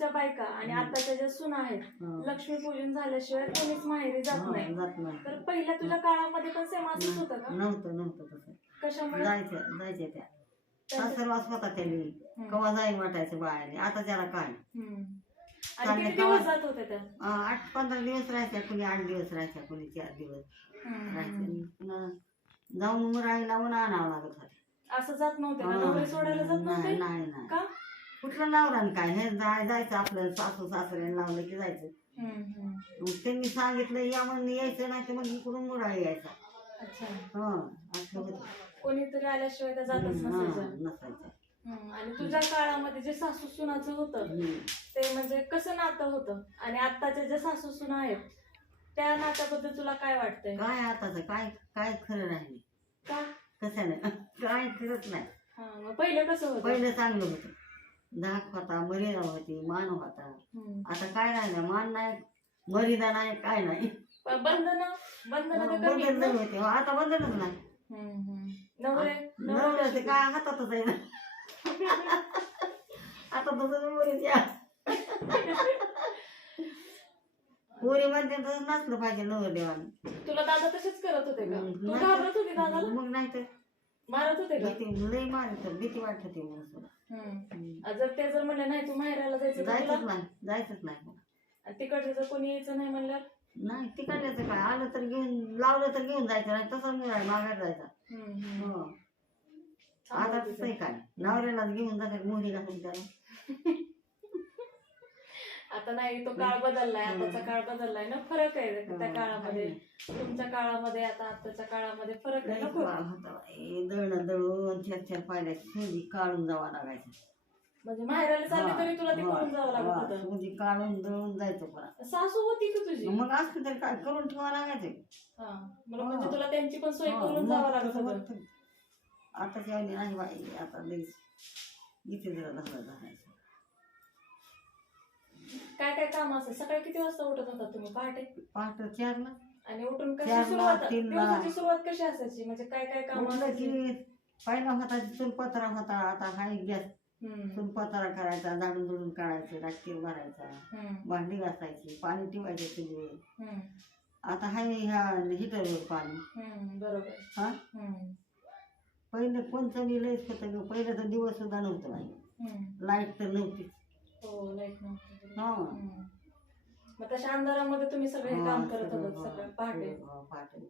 अगोदरच्या बायका आणि आताच्या ज्या सुना आहेत, लक्ष्मीपूजन झाल्याशिवाय कोणीच माहेरी जात नाही. तर पहिल्या तुझ्या काळामध्ये पण सेम असंच होतं का? नव्हतं तसं. कशामुळे? जायच्या त्या सासरवास होता त्याने कवा जाई वाटायचं बायाने. आता त्याला काय आणि किती दिवस जात होते त्या? 8-15 दिवस राहायच्या, कुणी 8 दिवस राहायच्या, कुणी 4 दिवस राहायच्या. पुन्हा जाऊन मुराई लावून आणावं लागत होते. असं जात नव्हते का? नवरे सोडायला जात नव्हते? नाही का? कुठलं नवरान काय, हे जायचं आपलं सासू सासऱ्याने लावलं की जायचं. मग त्यांनी सांगितलं या म्हणून यायचं, नाही तर मग इकडून मुराई यायचा. अच्छा. असं होतं. कोणीतरी आल्याशिवाय त्या जातच नसायचं. आणि तुझ्या काळामध्ये जे सासू सुनाचं होतं ते म्हणजे कसं नातं होतं, आणि आत्ताच्या ज्या सासू सुना आहेत त्या नात्याबद्दल तुला काय वाटतंय? काय आताच काय खरं राहिले का? कशाने काय खरंच नाही. मग पहिलं कसं होतं? पहिलं चांगलं होतं. धाक होता, मर्यादा होती, मान होता. आता काय राहिलं, मान नाही, मर्यादा नाही, काय नाही. बंधन होते. आता बंधनच नाही. नवरे काय हातातच आहे ना. आता तसं पोरी म्हणते तसं नसलं पाहिजे नवरदेवाने. तुला दादा तसेच करत होते का? तू घाबरत होती दादाला? मग नाही तर मारत होते का? लई मारत, भीती वाटत होती मला. जर म्हणलं नाही तू माहेराला जायचं जायचंच नाही. तिकडचे जर कोणी यायचं नाही म्हणल्यावर नाही, तिकडल्याचं काय आलं तर घेऊन, लावलं तर घेऊन जायचं, नाही तसं नाही माघार जायचा. आता तसंही काय नवऱ्यालाच घेऊन जातात मोहरी घालून त्याला. आता नाही, तो काळ बदललाय, आताचा काळ बदललाय ना, फरक आहे त्या काळामध्ये तुमच्या काळामध्ये आता आताच्या काळामध्ये फरक आहे ना. दळणं दळून 4-4 पायऱ्या काढून जावं लागायचं. म्हणजे माहेराला चालली तरी तुला ते करून जावं लागत होतं. काढून दळून जायचं. पण सासू होती का तुझी? मग असं तरी काय करून ठेवावं लागायचं. म्हणजे तुला त्यांची पण सोय करून जावं लागत होतं. आता त्याने नाही बाई, आता इथे जरा धरलं धरायचं. काय काय काम असतं? सकाळी किती वाजता उठत होता तुम्ही? पहाटे 4ला. आणि उठून कशी दिवसाची सुरुवात कशी असायची? म्हणजे काय काय काम की पहिला होता चुलपत्रा होता, आता हाय गॅस. चुलपत्रा करायचा, झाडून झुडून काढायचं, राखीर भरायचा, भांडी घासायची, पाणी ठेवायचं चुलीवर. आता हाय ह्या हिटरवर पाणी. बरोबर. पहिलं कोणतं बी लयच होतं ग. पहिलं तर दिवस सुद्धा नव्हतं बाई, लाईट तर नव्हती. हो, लाईट नव्हती. मग तशा अंधारामध्ये तुम्ही सगळे काम करत होतात सगळं पहाटे? पहाटे.